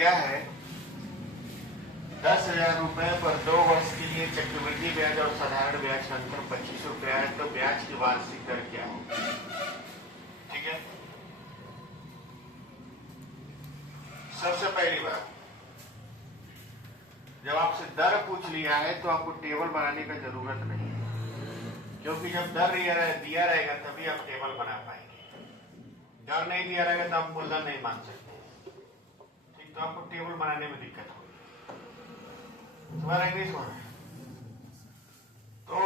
दिया है 10,000 रुपए पर 2 वर्ष के लिए चक्रवृद्धि ब्याज और साधारण ब्याज का अंतर 25 रुपया है, तो ब्याज की वार्षिक दर क्या होगी? ठीक है, सबसे पहली बात, जब आपसे दर पूछ लिया है तो आपको टेबल बनाने का जरूरत नहीं है, क्योंकि जब दर दिया रहेगा तभी आप टेबल बना पाएंगे। दर नहीं दिया रहेगा तो आप मूलधन नहीं मान सकते। ठीक, तो आपको टेबल बनाने में दिक्कत होगी। तुम्हारा इंग्लिश होना है। तो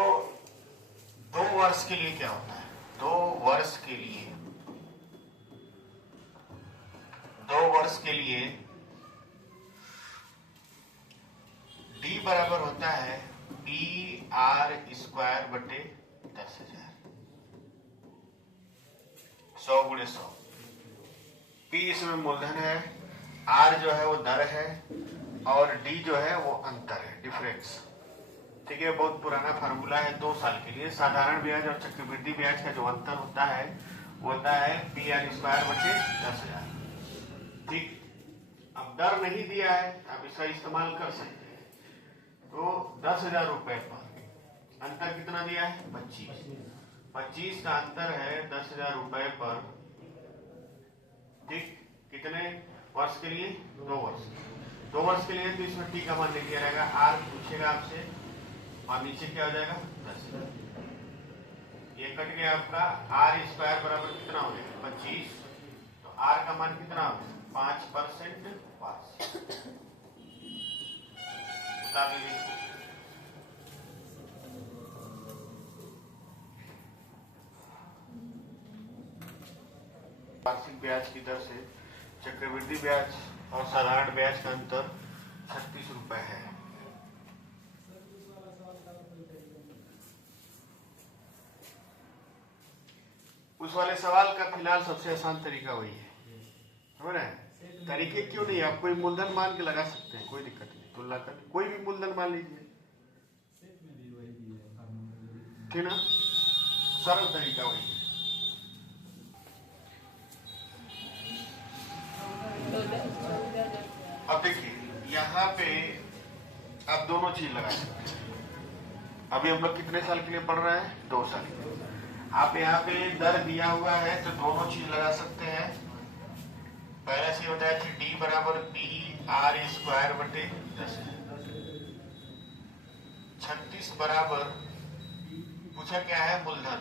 2 वर्ष के लिए क्या होता है? 2 वर्ष के लिए 2 वर्ष के लिए डी बराबर होता है PR² बटे 10,000, 100 गुणे 100। P इसमें मूलधन है, R जो है वो दर है, और D जो है वो अंतर है, डिफरेंस। ठीक है, बहुत पुराना फार्मूला है 2 साल के लिए। साधारण ब्याज और चक्रवृद्धि ब्याज का जो अंतर होता है वो होता है PR² बटे 10,000। ठीक, अब दर नहीं दिया है, आप इसका इस्तेमाल कर सकते हैं। तो 10,000 रुपए पर अंतर कितना दिया है? 25 का अंतर है 10,000 रुपए पर। ठीक, कितने वर्ष के लिए? 2 वर्ष। 2 वर्ष के लिए तो इसमें टी का मान नहीं दिया रहेगा, आर पूछेगा आपसे, और नीचे क्या हो जाएगा? 10,000। ये कट गया आपका। R² बराबर कितना हो जाएगा? 25। तो आर का मान कितना होगा? 5% वार्षिक ब्याज की दर से चक्रवृद्धि ब्याज और साधारण ब्याज का अंतर 36 रुपए है। उस वाले सवाल का फिलहाल सबसे आसान तरीका वही है, समझ रहे हैं? तरीके क्यों नहीं, आप कोई मूलधन मान के लगा सकते हैं, कोई दिक्कत नहीं। तुलना कर कोई भी मूलधन मान लीजिए, ठीक ना, सरल तरीका वही है। अब देखिए यहाँ पे आप दोनों चीज लगा सकते हैं। अभी हम लोग कितने साल के लिए पढ़ रहे हैं? 2 साल के लिए। आप यहाँ पे दर दिया हुआ है तो दोनों चीज लगा सकते हैं। पहले से होता है कि डी बराबर PR² बटे 10,000। 36 बराबर पूछा क्या है? मूलधन।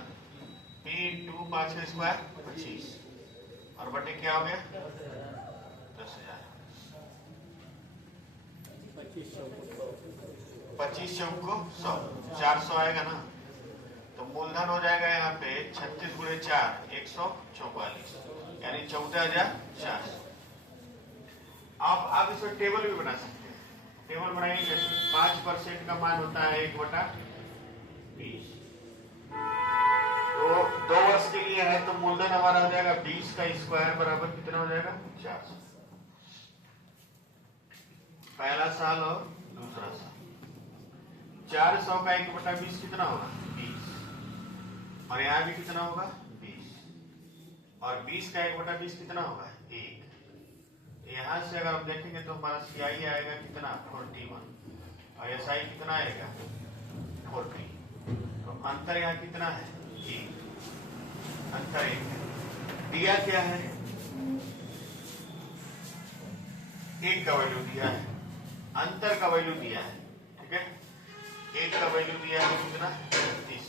P × 5 का स्क्वायर 25, और बटे क्या हो गया? 10,000। 25 चौको 100, 400 आएगा ना। तो मूलधन हो जाएगा यहाँ पे 36 गुणे 4, 144, यानी 14,400। आप इसमें टेबल भी बना सकते हैं। टेबल बनाएंगे जैसे 5% का मान होता है 1/20। तो 2 वर्ष के लिए है तो मूलधन हमारा हो जाएगा 20 का स्क्वायर बराबर कितना हो जाएगा? 400। पहला साल और दूसरा साल। 400 का 1/20 कितना होगा? 20। और यहाँ भी कितना होगा? 20। और 20 का 1/20 कितना होगा? 1। यहाँ से अगर आप देखेंगे तो हमारा CI आएगा कितना? 41, और SI कितना आएगा? 40। तो अंतर यहाँ कितना है? 1। अंतर 1 है। दिया क्या है? 1 का वैल्यू दिया है, अंतर का वैल्यू दिया है। ठीक है, 1 का वैल्यू दिया है कितना? 30।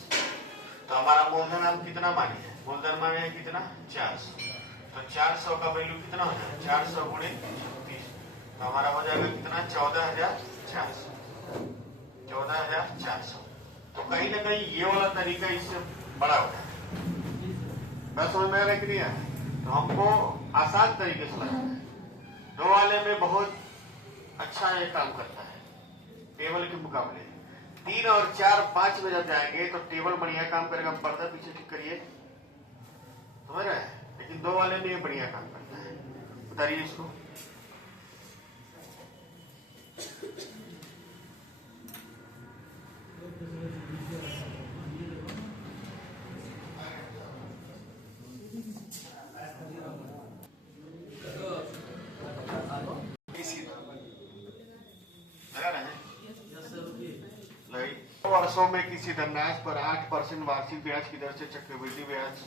तो हमारा मूलधन हम कितना माने हैं? मूलधन माने हैं कितना? 400। तो 400 का वैल्यू कितना हो जाएगा? 400 गुणे 30। तो हमारा हो जाएगा कितना? 14,400। 14,400। तो कहीं ना कहीं ये वाला तरीका इससे बड़ा होता है। बस समझ में आ रहा है कि नहीं आ रहा है? तो हमको आसान तरीके से लगाना है। 2 वाले में बहुत अच्छा ये काम करता है टेबल के मुकाबले। 3 और 4, 5 में जब जाएंगे तो टेबल बढ़िया काम करेगा। पर्दा पीछे ठीक करिए, समझ रहे हैं? लेकिन 2 वाले में ये बढ़िया काम करता है। बताइए इसको। वर्षों में किसी धनराशि पर 8% वार्षिक ब्याज की दर से चक्रवृद्धि ब्याज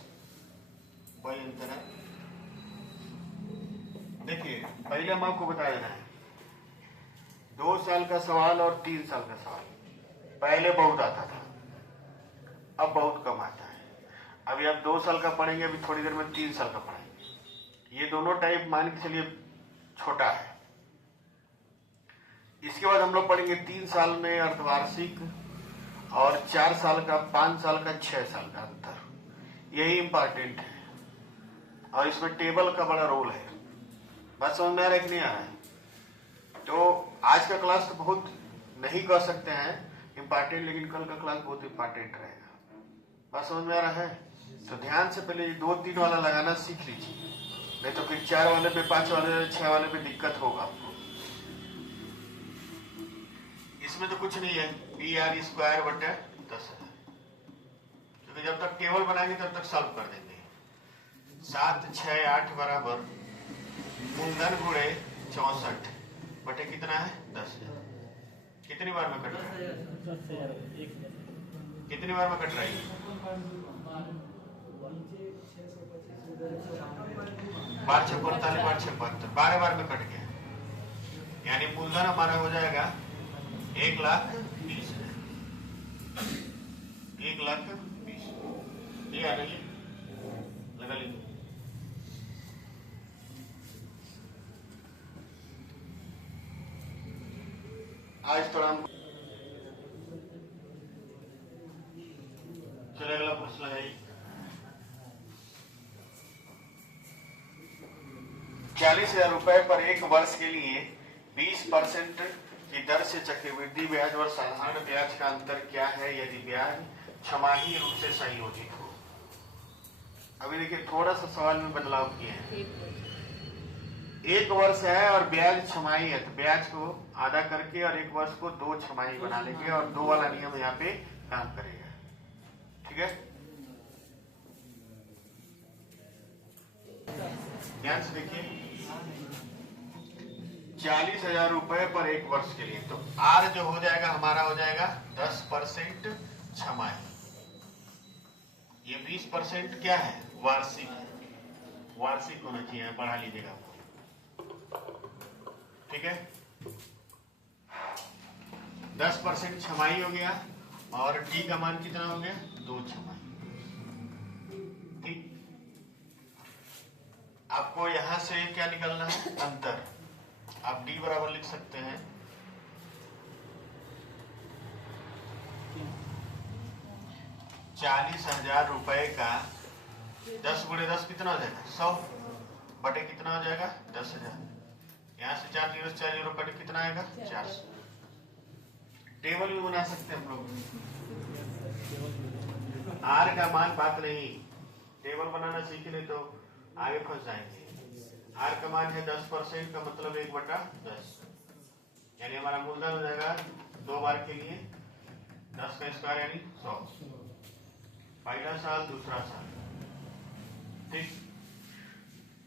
वही अंतर है। देखिए पहले हम आपको बता देना है 2 साल का सवाल और 3 साल का सवाल पहले बहुत आता था, अब बहुत कम आता है। अभी आप 2 साल का पढ़ेंगे, अभी थोड़ी देर में 3 साल का पढ़ेंगे। ये दोनों टाइप मान के चलिए छोटा है। इसके बाद हम लोग पढ़ेंगे 3 साल में अर्धवार्षिक और 4 साल का, 5 साल का, 6 साल का अंतर। यही इंपॉर्टेंट है और इसमें टेबल का बड़ा रोल है। बात समझ में आ रहा है कि नहीं आ रहा है? तो आज का क्लास तो बहुत नहीं कह सकते हैं इंपॉर्टेंट, लेकिन कल का क्लास बहुत इंपॉर्टेंट रहेगा। बात समझ में आ रहा है? तो ध्यान से पहले 2-3 वाला लगाना सीख लीजिए, नहीं तो फिर 4 वाले पे, 5 वाले पे, 6 वाले पे दिक्कत होगा आपको। इसमें तो कुछ नहीं है, PR स्क्वायर बटे 10,000, क्योंकि जब तक टेबल बनाएंगे तब तक सॉल्व कर देंगे। 7, 6, 8 बराबर मूलधन गुणे 64 बटे कितना है 10,000। कितनी बार में कट रहा है? कितनी बार में कट रहा है? 12 6 45, 12 6 72, 12 बार में कट गया। यानी मूलधन हमारा हो जाएगा 1,20,000। 1,20,000 ये आ रही है, लगा लीजिए। आज थोड़ा हम चले, अगला प्रश्न लगाइए। 40,000 रुपए पर 1 वर्ष के लिए 20% की दर से चक्रवृद्धि ब्याज और साधारण ब्याज का अंतर क्या है यदि ब्याज छमाही रूप से संयोजित हो? अभी देखिए थोड़ा सा सवाल में बदलाव किए हैं। 1 वर्ष है और ब्याज छमाही है, तो ब्याज को आधा करके और 1 वर्ष को 2 छमाही बना लेंगे और 2 वाला नियम यहाँ पे काम करेगा। ठीक है, ध्यान से देखिए। 40,000 रुपए पर 1 वर्ष के लिए, तो R जो हो जाएगा हमारा हो जाएगा 10% छमाही। ये 20% क्या है? वार्षिक है, वार्षिक होना चाहिए, पढ़ा लीजिएगा। ठीक है, 10% छमाही हो गया और D का मान कितना हो गया? 2 छमाही। ठीक, आपको यहां से क्या निकलना है? अंतर। आप D बराबर लिख सकते हैं 40,000 रुपए का 10 गुणे 10 कितना हो जाएगा? 100 बटे कितना हो जाएगा? 10,000। यहाँ से 4 जीरो 4 जीरो कट कितना आएगा? 400। टेबल भी बना सकते हैं हम लोग। R का मान बात नहीं, टेबल बनाना सीख ले तो आगे फंस जाएंगे। R का मान है 10%, का मतलब 1/10, यानी हमारा मूलधन हो जाएगा 2 बार के लिए 10 का स्क्वायर यानी 100। पहला साल, दूसरा साल। ठीक,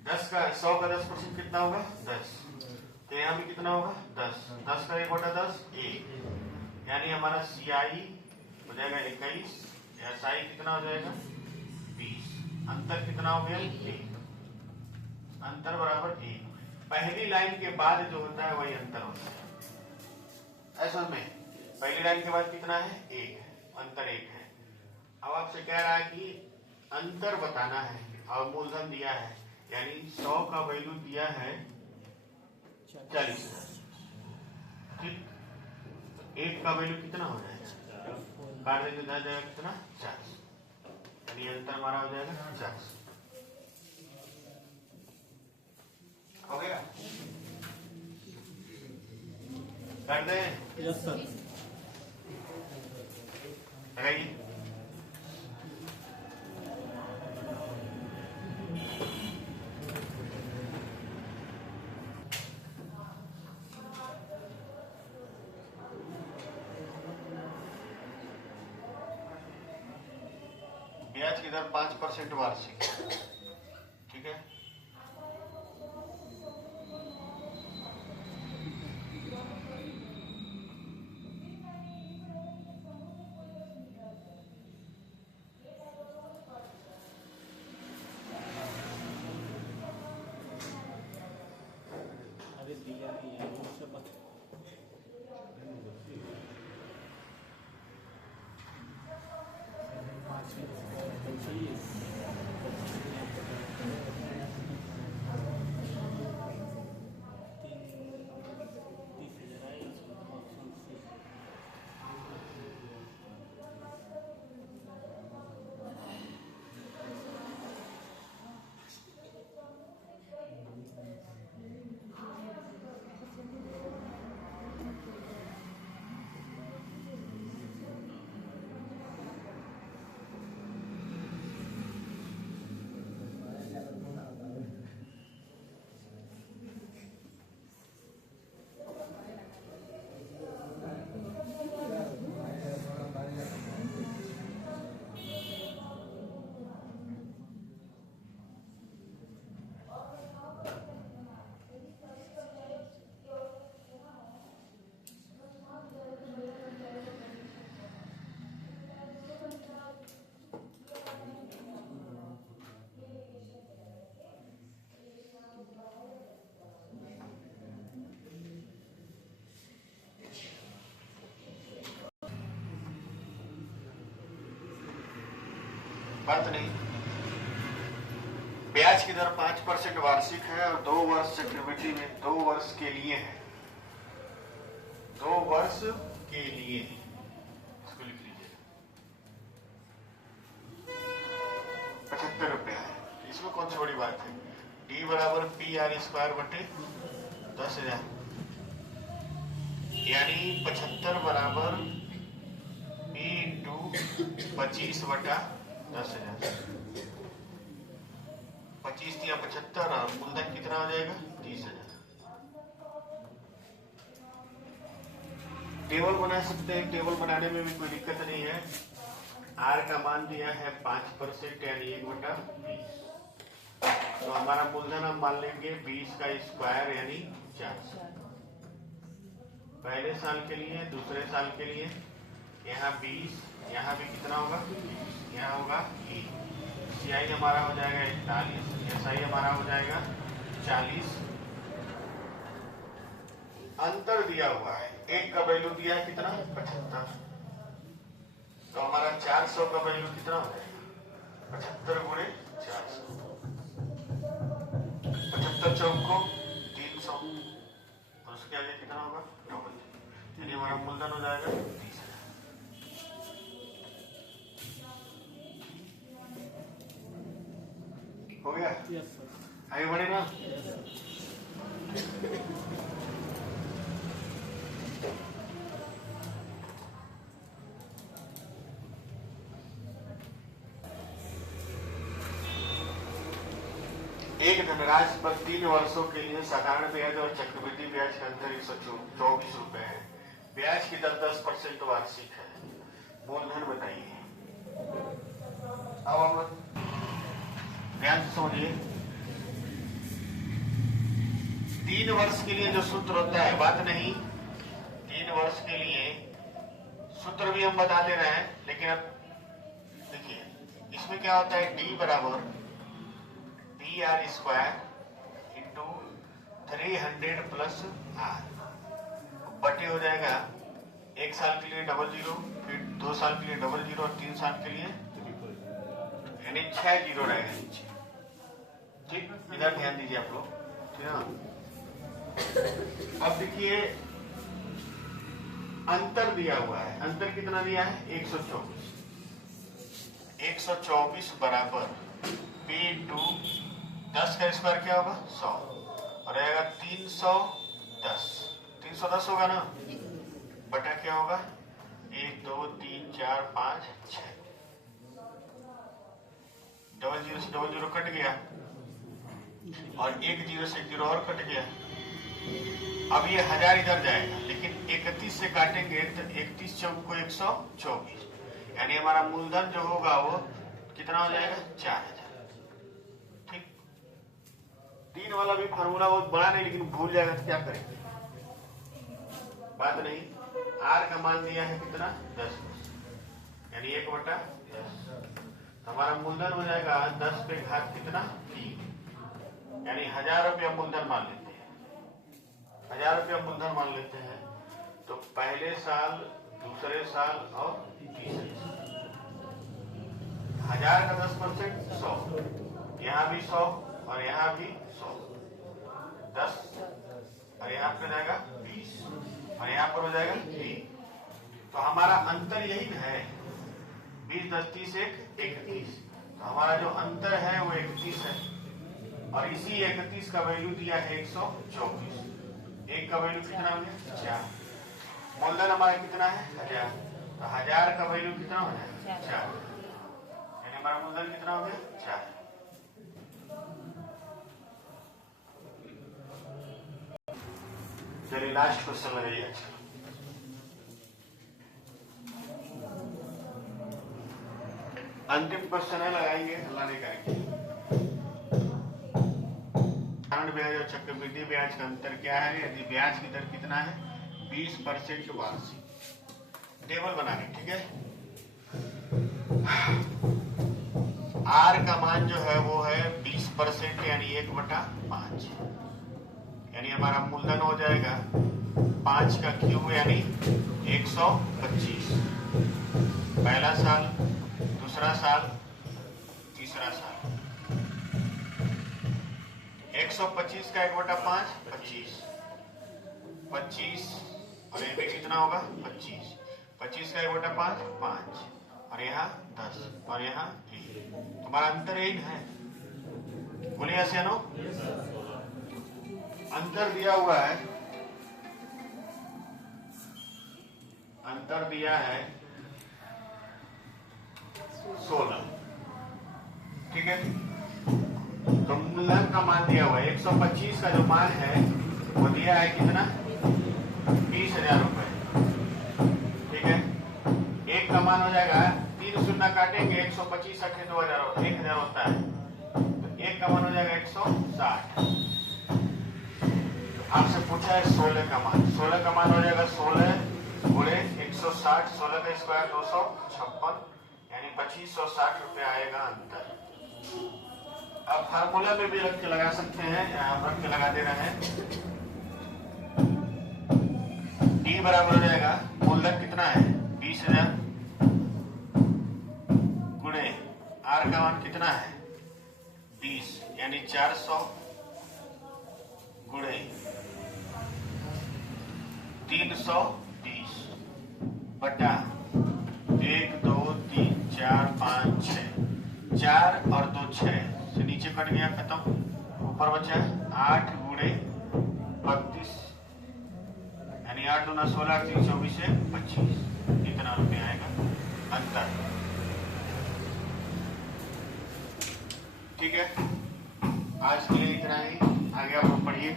10 का 100 का 10% कितना होगा? 10। तो यहाँ भी कितना होगा? 10। 10 का 1/10 1, यानी हमारा CI हो जाएगा 21, SI कितना हो जाएगा? 20। अंतर कितना हो गया? 1। अंतर बराबर 1। पहली लाइन के बाद जो होता है वही अंतर होता है। ऐसा में पहली लाइन के बाद कितना है? 1 है, अंतर 1 है। अब आपसे कह रहा है कि अंतर बताना है और मूलधन दिया है, यानी 100 का वैल्यू दिया है 40,000। ठीक, 1 का वैल्यू कितना हो जाएगा? काट देंगे, जाएगा कितना? 40, यानी अंतर हमारा हो जाएगा 40। हो गया? कर दें? Yes sir. लगाइए। ब्याज की दर 5% वार्षिक। ठीक है, बात नहीं। ब्याज की दर 5% वार्षिक है और 2 वर्ष चक्रवृद्धि में 2 वर्ष के लिए है। 2 वर्ष के लिए इसको लिख लीजिए। 75 रुपया है। इसमें कौन सी बड़ी बात है? डी बराबर पी आर स्क्वायर बटे 10,000, यानी 75 बराबर पी इंटू 25 बटा 10,000। 25 या 75 और मूलधन कितना हो जाएगा? 30,000। टेबल बना सकते हैं। टेबल बनाने में भी कोई दिक्कत नहीं है। आर का मान दिया है 5% यानी 1/20। तो हमारा मूलधन हम मान लेंगे 20 का स्क्वायर यानी 400। पहले साल के लिए, दूसरे साल के लिए यहाँ 20, यहाँ भी कितना होगा? यहाँ होगा 1। सीआई हमारा हो जाएगा 41, एसआई हमारा हो जाएगा 40। अंतर दिया हुआ है। एक का वैल्यू दिया है कितना? 75। तो हमारा 400 का वैल्यू कितना हो जाएगा? 75 गुणे 400। 75 चौक को 300 और उसके आगे कितना होगा? डबल। यानी हमारा मूलधन हो जाएगा 30,000। हो गया? Yes sir. आगे बढ़े ना? एक धनराशि पर 3 वर्षों के लिए साधारण ब्याज और चक्रवृद्धि ब्याज का अंतर 124 रुपए है। ब्याज की दर 10% वार्षिक है। मूलधन बताइए। अब हम ध्यान से समझिए। 3 वर्ष के लिए जो सूत्र होता है, बात नहीं, 3 वर्ष के लिए सूत्र भी हम बता दे रहे हैं, लेकिन अब देखिए इसमें क्या होता है? डी बराबर P R square into 300 plus R बटे हो जाएगा 1 साल के लिए 00, फिर 2 साल के लिए 00 और 3 साल के लिए यानी 6 जीरो रहेगा नीचे। ठीक, इधर ध्यान दीजिए आप लोग। ठीक है ना? अब देखिए अंतर दिया हुआ है। अंतर कितना दिया है? 124। 124 बराबर पी इंटू 10 का स्क्वायर क्या होगा? 100 और रहेगा 310। 310 होगा ना? बटा क्या होगा? 1 2 3 4 5 6। 00 से 00 कट गया और 1 0 से 0 और कट गया। अब ये 1000 इधर जाएगा, लेकिन 31 से काटेंगे तो 31 चौक को 124, यानी हमारा मूलधन जो होगा वो कितना हो जाएगा? 4000। ठीक, 3 वाला भी फार्मूला बहुत बड़ा नहीं, लेकिन भूल जाएगा तो क्या करेंगे? बात नहीं। आर का मान दिया है कितना? 10, यानी 1/10। हमारा मूलधन हो जाएगा 10 पे घात कितना? 3, यानी 1000 रुपया मूलधन मान लेते हैं। 1000 रुपया मूलधन मान लेते हैं, तो पहले साल, दूसरे साल और तीसरे साल 1000 का 10% 100, यहाँ भी 100 और यहाँ भी 100, 10 और यहाँ पर जाएगा 20 और यहाँ पर हो जाएगा 1। तो हमारा अंतर यही है, 20 10 30 31। तो हमारा जो अंतर है वो 31 है और इसी 31 का वैल्यू दिया है 124। एक का वैल्यू कितना हो गया 4। मूलधन हमारा कितना है 1000, तो 1000 का वैल्यू कितना हो गया 4, यानी हमारा मूलधन कितना हो गया 4। चलिए लास्ट क्वेश्चन लगाइए। अच्छा, अंतिम क्वेश्चन है, लगाएंगे, हल्ला नहीं करेंगे। करंट ब्याज और चक्रवृद्धि ब्याज का अंतर क्या है? यदि ब्याज की दर कितना है 20% वार्षिक। टेबल बनाने, ठीक है। आर का मान जो है वो है 20% यानी 1/5, यानी हमारा मूलधन हो जाएगा 5 का क्यूब यानी 125। पहला साल, दूसरा साल, तीसरा साल। 125 का 1/5 25, 25 और ये भी कितना होगा 25, 25 का 1/5 5 और यहाँ 10 और यहाँ 1। तुम्हारा अंतर यही है, बोलिए yes या नो? अंतर दिया हुआ है, अंतर दिया है 16, ठीक है। तो मूलधन का मान दिया हुआ है 125 का जो मान है वो दिया है कितना 20,000 रुपए, ठीक है। एक का मान हो जाएगा 3 शून्य काटेंगे 125 अठे 2000 1000 होता है, तो एक का मान हो जाएगा 160। आपसे पूछा है 16 का मान, 16 का मान हो जाएगा 16 गुणे 160, 16 का स्क्वायर 256 यानी 2560 रुपये आएगा अंतर। अब फार्मूला में भी रख के लगा सकते हैं, यहाँ रख के लगा दे रहे हैं। डी बराबर हो जाएगा, मूलधन कितना है 20,000 गुणे आर का मान कितना है 20 यानी 400 गुणे 320 बटा 1 2 3 4 5 6, 4 और 2 6 से नीचे कट गया, खत्म। ऊपर बचा 8 गुणे 32 यानी 8 दूना 16 3 24 से 25, इतना रुपये आएगा अंतर, ठीक है। आज के लिए इतना ही, आगे आप लोग पढ़िए।